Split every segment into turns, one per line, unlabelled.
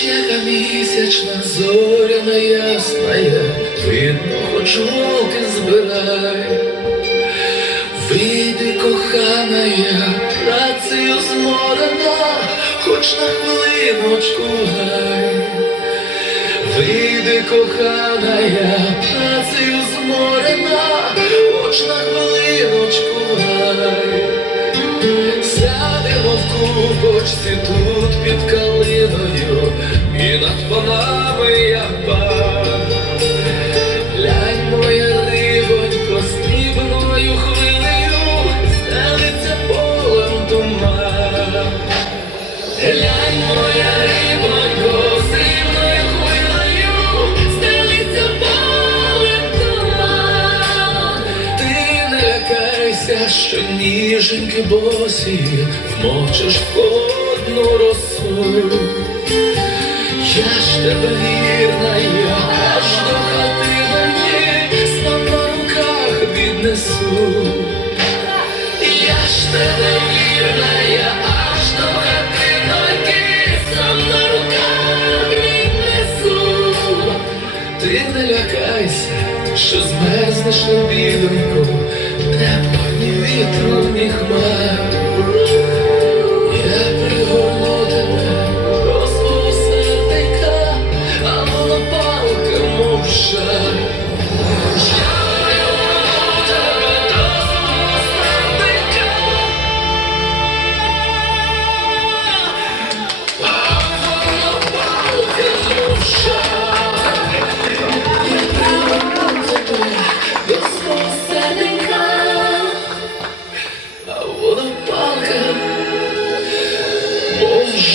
яка місячна зоряна ясная, видно, хоч волки збирай. Вийди, кохана я, працею зморена, хоч на хвилиночку гай. Вийди, кохана я, працею зморена, хоч на хвилиночку гай. Сядемо в купочці тут що ніженьки босі вмочиш в холодну росу. Я ж тебе вірна, я аж до хати мені сам на руках віднесу. Ти не лякайся, що змерзнеш на бідоньку,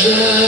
Jai.